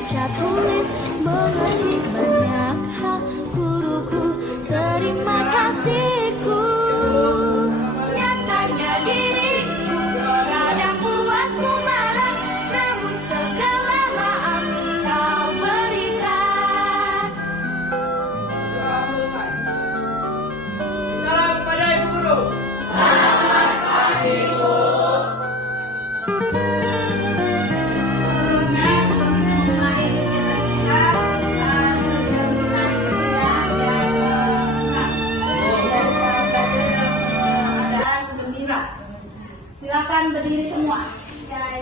baca tulis, mengerti banyak hal. Guruku, terima kasihku. Nyatanya diriku kadang buatmu marah, namun segala maaf kau berikan. Salam kepada Ibu Guru. Silakan berdiri semua.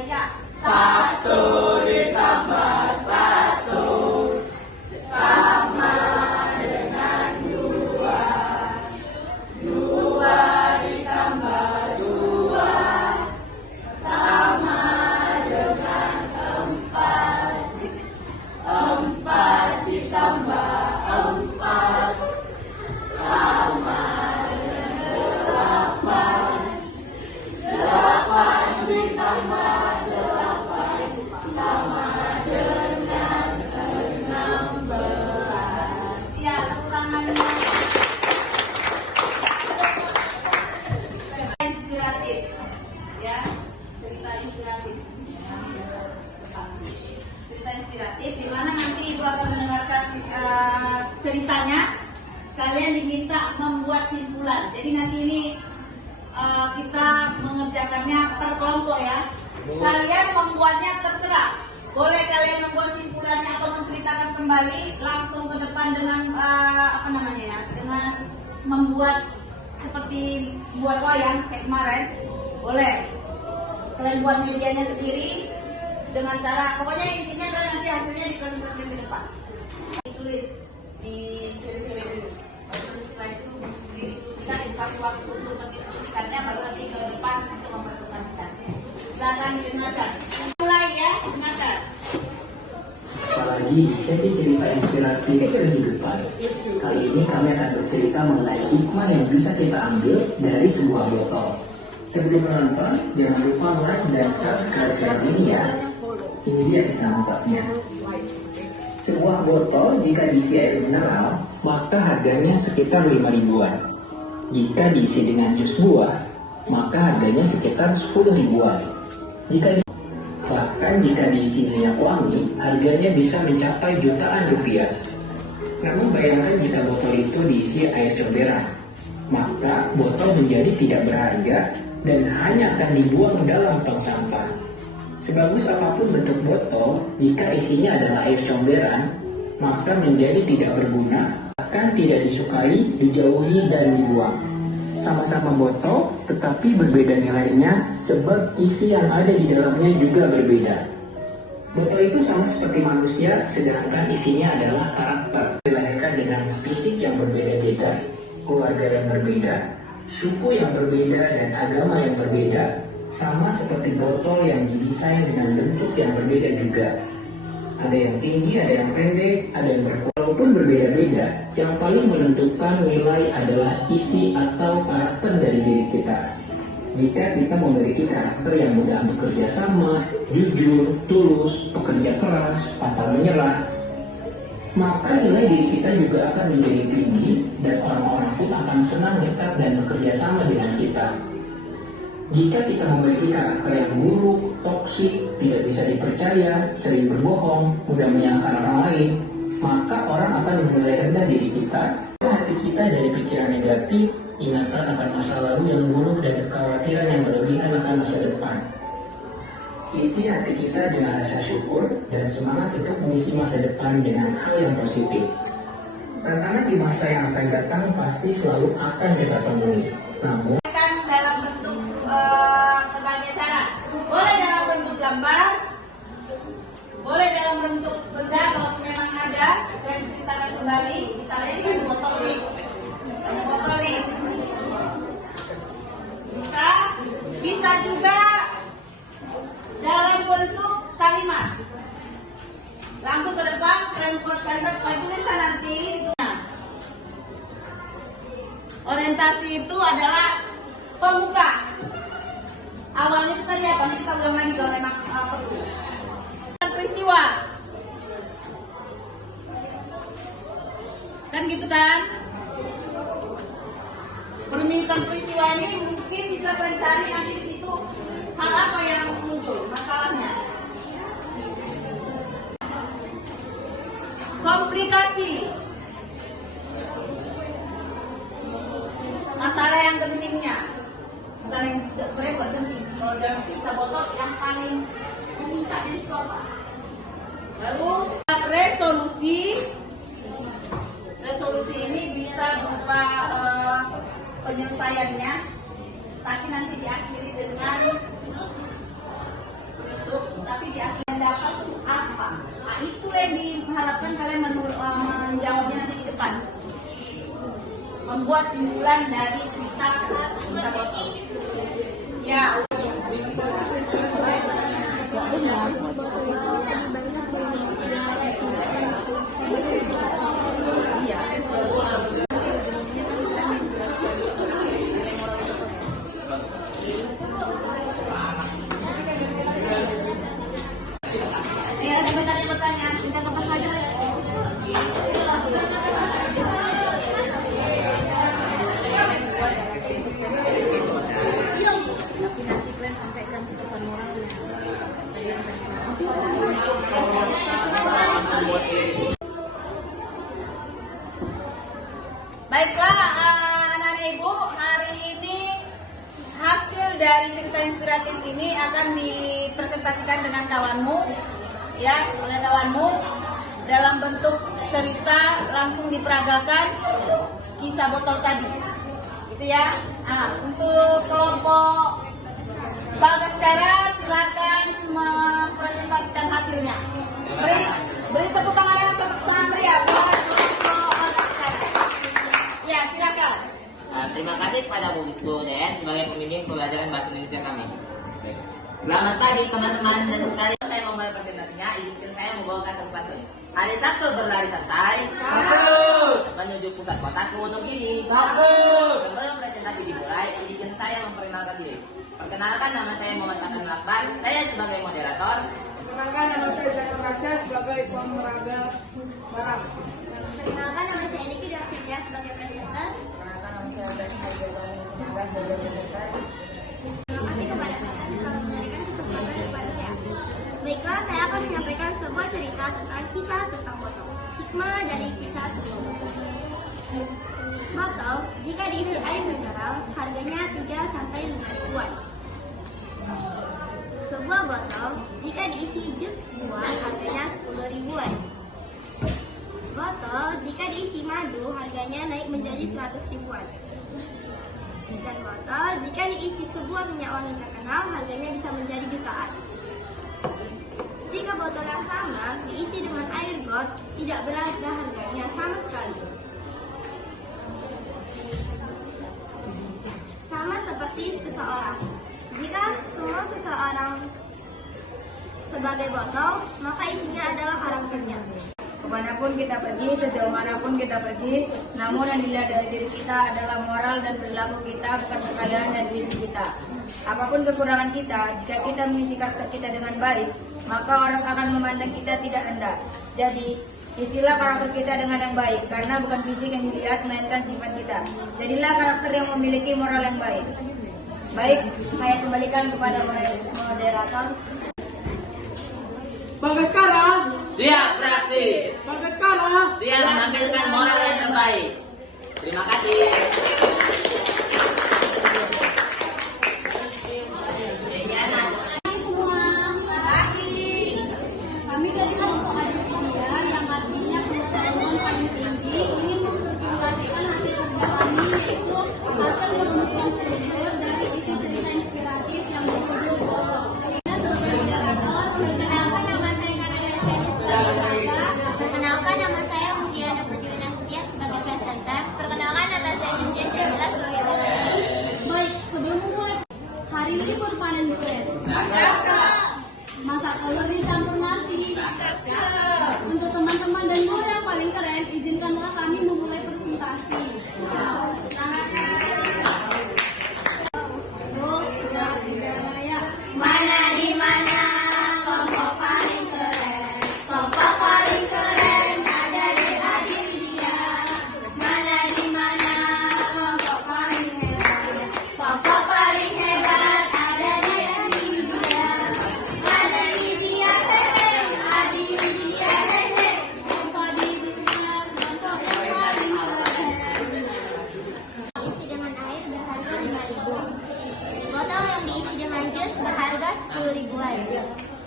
Ya. Satu ditambah satu sama dengan dua. Dua ditambah dua sama dengan empat. Empat ditambah empat sama dengan delapan. Delapan ditambah delapan sama dengan 16. Siap, tangannya. Inspiratif. Ya, cerita inspiratif. Cerita inspiratif di mana nanti Ibu akan mendengarkan ceritanya. Kalian diminta membuat simpulan. Jadi nanti ini kita mengerjakannya per kelompok ya. Kalian membuatnya terserah. Boleh kalian membuat simpulannya atau menceritakan kembali langsung ke depan dengan dengan membuat seperti buat wayang kayak kemarin. Boleh. Kalian buat medianya sendiri dengan cara, pokoknya intinya adalah nanti hasilnya dipresentasikan ke depan. Ditulis di seri-seri dulu. Setelah itu didiskusikan, dikasih waktu untuk mendiskusikannya, baru nanti ke depan untuk mempresentasikan. Silakan didengarkan. Mulai ya, dengarkan. Apalagi di sesi cerita inspiratif kehidupan. Kali ini kami akan bercerita mengenai hikmah yang bisa kita ambil dari sebuah botol. Sebelum menonton, jangan lupa like dan subscribe channel ini ya. Ini dia kisah lengkapnya. Sebuah botol jika diisi air mineral, maka harganya sekitar 5 ribuan. Jika diisi dengan jus buah, maka harganya sekitar 10 ribuan. Bahkan jika diisi minyak wangi, harganya bisa mencapai jutaan rupiah. Namun bayangkan jika botol itu diisi air comberan, maka botol menjadi tidak berharga dan hanya akan dibuang dalam tong sampah. Sebagus apapun bentuk botol, jika isinya adalah air comberan, maka menjadi tidak berguna, bahkan tidak disukai, dijauhi, dan dibuang. Sama-sama botol, tetapi berbeda nilainya sebab isi yang ada di dalamnya juga berbeda. Botol itu sama seperti manusia, sedangkan isinya adalah karakter. Dilahirkan dengan fisik yang berbeda-beda, keluarga yang berbeda, suku yang berbeda, dan agama yang berbeda. Sama seperti botol yang didesain dengan bentuk yang berbeda juga. Ada yang tinggi, ada yang pendek, ada yang berkualitas. Walaupun berbeda-beda, yang paling menentukan nilai adalah isi atau karakter dari diri kita. Jika kita memiliki karakter yang mudah bekerja sama, jujur, tulus, pekerja keras, pantang menyerah, maka nilai diri kita juga akan menjadi tinggi dan orang-orang pun akan senang dekat dan bekerja sama dengan kita. Jika kita memiliki karakter yang buruk, toksik, tidak bisa dipercaya, sering berbohong, mudah menyalahkan orang lain, maka orang akan menilai rendah diri kita. Hati kita dari pikiran negatif, ingatan akan masa lalu yang buruk dan kekhawatiran yang berlebihan akan masa depan. Isi hati kita dengan rasa syukur dan semangat untuk mengisi masa depan dengan hal yang positif. Tantangan di masa yang akan datang pasti selalu akan kita temui. Namun Dalam bentuk berbagai cara. Boleh dalam bentuk gambar, boleh dalam bentuk benda kalau memang ada, dan diceritakan kembali. Misalnya ini kan botol nih, ada botol nih. Bisa juga dalam bentuk kalimat. Lampu ke depan, dan buat kalimat tulisan nanti. Orientasi itu adalah pembuka. Awalnya itu tadi apa? Kita ulang lagi kalau memang perlu. Peristiwa. Kan gitu kan? Perumitan peristiwa ini mungkin bisa kalian cari nanti di situ hal apa yang muncul masalahnya. Komplikasi. Masalah yang gentingnya. Bukan yang sebenarnya bukan genting. Kalau dalam kisah botol yang paling memuncak itu apa? Lalu resolusi. Resolusi ini bisa berupa penyelesaiannya, tapi nanti diakhiri dengan tapi diakhiri dapat itu apa? Nah, itu yang diharapkan kalian menjawabnya nanti di depan. Membuat simpulan dari cerita botol. Ya. Ya, sebentar ada pertanyaan. Kita ke pas lagi. Tapi nanti kalian sampaikan pesan moralnya. Baiklah, anak-anak ibu, hari ini hasil dari cerita inspiratif ini akan dipresentasikan dengan kawanmu, ya, oleh kawanmu dalam bentuk cerita langsung diperagakan kisah botol tadi, gitu ya. Nah, untuk kelompok Bagaskara silakan mempresentasikan hasilnya. Beri tepuk tangan yang sangat meriah buat kelompok Bagaskara. Ya, silakan. Terima kasih kepada Bu Den sebagai pembimbing pembelajaran bahasa Indonesia kami. Selamat pagi teman-teman dan sekalian, saya memulai presentasinya. Izinkan saya membawakan satu pantun. Hari Sabtu berlari santai menuju pusat kota Wonogiri. Sebelum presentasi dimulai, izinkan saya memperkenalkan diri. Perkenalkan, nama saya Muhammad Hanan Lakbar. Saya sebagai moderator. Perkenalkan, nama saya Zainal Rasyad sebagai pemeraga barang. Perkenalkan, nama saya Niki Davidya sebagai presenter. Perkenalkan, nama saya Bani Haidar sebagai presenter. Terima kasih kepada kalian telah memberikan kesempatan kepada saya. Baiklah, saya akan menyampaikan sebuah cerita tentang kisah tentang botol. Hikmah dari kisah sebelumnya. Botol, jika diisi air mineral, harganya 3-5 ribuan. Sebuah botol, jika diisi jus buah, harganya 10 ribuan. Botol, jika diisi madu, harganya naik menjadi 100 ribuan. Dan botol, jika diisi sebuah minyak wangi terkenal, harganya bisa menjadi jutaan. Jika botol yang sama diisi dengan air got, tidak berada harganya sama sekali. Sama seperti seseorang. Jika semua seseorang sebagai botol, maka isinya adalah karakternya. Kemanapun kita pergi, sejauh manapun kita pergi, namun yang dilihat dari diri kita adalah moral dan perilaku kita, bukan kekayaan dan diri kita. Apapun kekurangan kita, jika kita mengisi karakter kita dengan baik, maka orang akan memandang kita tidak rendah. Jadi, isilah karakter kita dengan yang baik, karena bukan fisik yang dilihat, melainkan sifat kita. Jadilah karakter yang memiliki moral yang baik. Baik, saya kembalikan kepada moderator. Bagaskara, Siap beraksi. Bagaskara. Siap menampilkan moral yang terbaik. Terima kasih. Kami dari kelompok Aditya yang artinya pengetahuan paling tinggi ingin mempresentasikan hasil kerja kami, yaitu hasil perumusan struktur dari isi cerita inspiratif yang berjudul Botol. Kita sebagai moderator, perkenalkan nama saya Kanada sebagai moderator. Perkenalkan, nama saya Mudiana Pertiwi Nasution sebagai presenter. Perkenalkan, nama saya Cynthia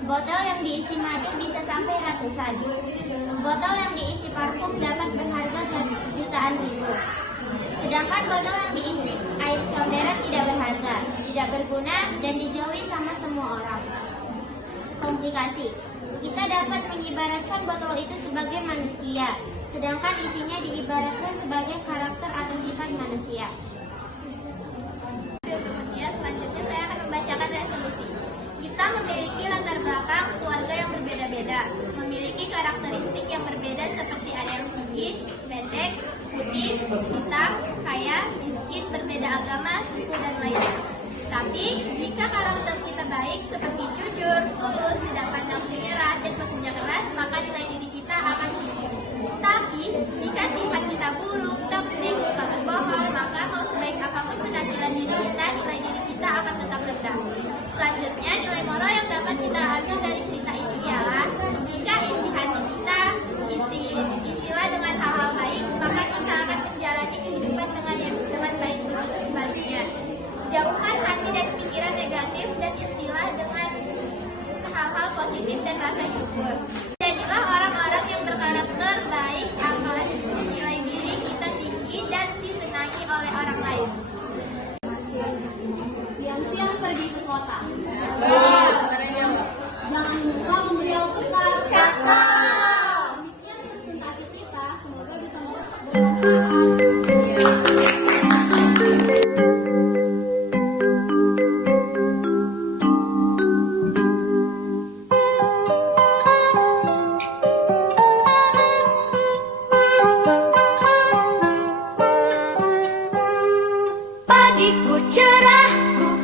Botol yang diisi madu bisa sampai ratusan. Botol yang diisi parfum dapat berharga jutaan ribu. Sedangkan botol yang diisi air comberan tidak berharga, tidak berguna, dan dijauhi sama semua orang. Komplikasi. Kita dapat mengibaratkan botol itu sebagai manusia, sedangkan isinya diibaratkan sebagai karakter atau sifat manusia. Selanjutnya saya akan membacakan resolusi. Kita memiliki latar belakang keluarga yang berbeda-beda, memiliki karakteristik yang berbeda seperti ada yang tinggi, pendek, putih, hitam, kaya, miskin, berbeda agama, suku, dan lainnya. Tapi, jika karakter kita baik seperti jujur, tulus, tidak pandang menyerah, dan bekerja keras, maka nilai diri kita akan tinggi. Tapi, jika sifat kita buruk, toksik, suka berbohong, maka mau sebaik apapun penampilan diri kita, nilai diri kita akan tetap rendah. Selanjutnya, nilai moral yang dapat kita ambil dari cerita ini ialah jika isi hati kita isilah dengan hal-hal baik, maka kita akan menjalani kehidupan dengan baik, begitu sebaliknya. Jauhkan hati dan pikiran negatif dan istilah dengan hal-hal positif dan rasa syukur. Jadilah orang-orang yang berkarakter baik agar nilai diri kita tinggi dan disenangi oleh orang lain. Siang-siang pergi ke kota. Jangan lupa membeli bekal. Demikian presentasi kita. Semoga bisa bermanfaat. Pagiku cerah.